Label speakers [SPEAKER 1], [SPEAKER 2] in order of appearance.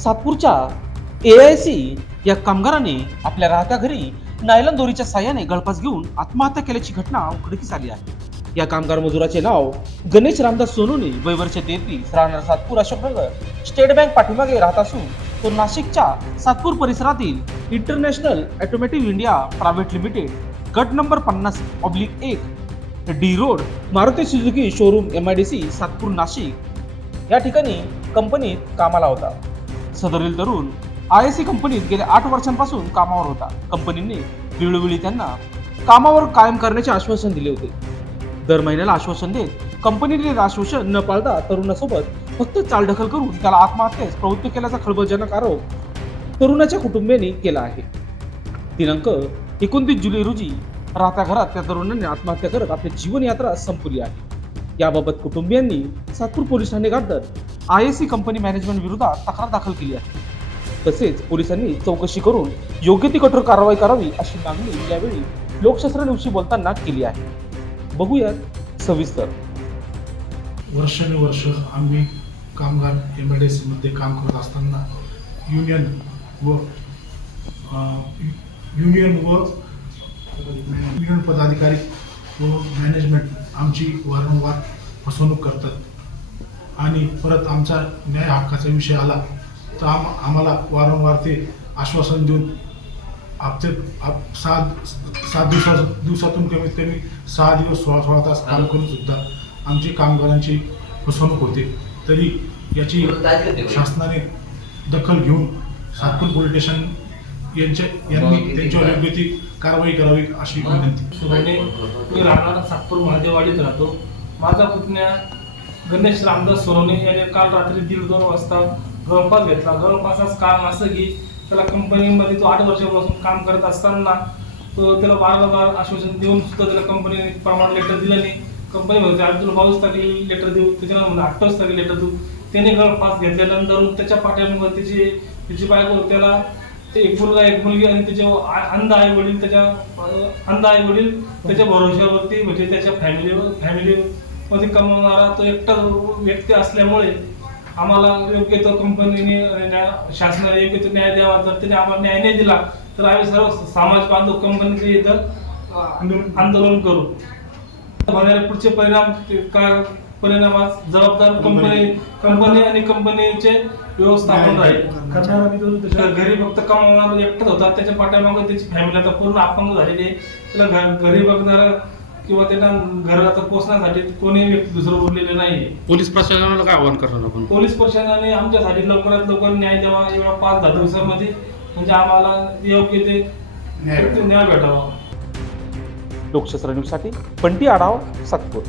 [SPEAKER 1] सातपूरच्या A I C या कामगाराने आपल्या राहत्या घरी नायलन दोरीच्या साह्याने गळफास घेऊन आत्महत्या केल्याची घटना उघडकीस आली आहे. या कामगार मजुराचे नाव गणेश रामदास सोनूने वैवरचे तेहतीस राहणार सातपूर अशोकनगर स्टेट बँक पाठीमागे राहत असून तो नाशिकच्या सातपूर परिसरातील international automotive India private limited गट नंबर पन्नास ऑब्लिक एक D road Maruti Suzuki showroom M I D C Satpur Nashik. या ठिकाणी कंपनीत कामाला होता. सदरील तरुण आय एस सी कंपनीत गेल्या आठ वर्षांपासून कामावर होता. कंपनीने वेळोवेळी त्यांना कामावर कायम करण्याचे आश्वासन दिले होते. दर महिन्याला आश्वासन देत कंपनीने आश्वासन न पाळता तरुणासोबत फक्त चालढकल करून त्याला आत्महत्येस प्रवृत्त केल्याचा खळबळजनक आरोप तरुणाच्या कुटुंबियांनी केला आहे. दिनांक एकोणतीस जुलै रोजी राहत्या घरात त्या तरुणांनी आत्महत्या करत आपली जीवनयात्रा संपली आहे. याबाबत कुटुंबियांनी सातपूर पोलीस ठाणे गाठत I S C company management विरोधात तक्रार दाखल केली आहे. तसेच पोलिसांनी चौकशी करून योग्य ती कठोर कारवाई करावी अशी मागणी यावेळी लोकशास्त्र दिवशी बोलताना केली आहे. बघूयात सविस्तर.
[SPEAKER 2] वर्षानुवर्ष आम्ही कामगार एम आय डी सीमध्ये काम करत असताना युनियन व युनियन व युनियन पदाधिकारी व मॅनेजमेंट आमची वारंवार फसवणूक करतात. आणि परत आमचा न्याय हक्काचा विषय आला तर आम आम्हाला वारंवार ते आश्वासन देऊन हप्ते आप- सात सात दिवसा दिवसातून कमीत कमी सहा दिवस सोळा सोळा तास काम करून सुद्धा आमची कामगारांची फसवणूक होते. तरी याची शासनाने दखल घेऊन सातपूर पोलीस स्टेशन यांचे यांनी त्यांच्यावर योग्य ती कारवाई करावी अशी विनंती.
[SPEAKER 3] सुभाने मी राहणार सातपूर महादेववाडीत राहतो. माझा पुतण्या गणेश रामदास सोनवणे याने काल रात्री दीड दोन वाजता गळफास घेतला. गळफासाच कारण असं की त्याला कंपनीमध्ये तो आठ वर्षापासून काम करत असताना तो त्याला वारंवार आश्वासन देऊन सुद्धा त्याला कंपनीने प्रमाण लेटर दिलं नाही. कंपनी म्हणते अब्दुल बावीस तारखेला लेटर देऊ. त्याच्यानंतर म्हणजे अठ्ठावीस तारखेला लेटर देऊ. त्याने गळफास घेतल्यानंतर त्याच्या पाठ्यामुळे त्याची त्याची बायको त्याला ते एक मुलगा एक मुलगी आणि त्याचे अंध आई वडील त्याच्या अंध आई वडील त्याच्या भरोश्यावरती म्हणजे त्याच्या फॅमिलीवर फॅमिली मध्ये कमवणारा तो एकटा व्यक्ती असल्यामुळे आम्हाला योग्य तो कंपनीने शासनाने योग्य तो न्याय द्यावा. जर त्याने आम्हाला न्याय नाही दिला तर आम्ही सर्व समाज बांधव कंपनीचे इथं आंदोलन करू. होणारे पुढचे परिणाम ते काय परिणामास जबाबदार कंपनी कंपनी आणि कंपनीचे व्यवस्थापन राहील. तर घरी फक्त कमावणार एकटाच होता त्याच्या पाठीमागे त्याची फॅमिली आता पूर्ण अपंग झालेली आहे. त्याला घरी बघणार किंवा त्यांना घरात पोचण्यासाठी कोणी व्यक्ती दुसरं उरलेलं नाही
[SPEAKER 4] पोलीस प्रशासनाला काय आवाहन करणार आपण?
[SPEAKER 3] पोलीस प्रशासनाने आमच्यासाठी लवकरात लवकर न्याय द्यावा एवढा पाच दहा दिवसामध्ये. म्हणजे आम्हाला योग्य ते न्याय भेटावा.
[SPEAKER 1] लोकशास्त्र न्यूजसाठी बंटी आढाव सातपूर.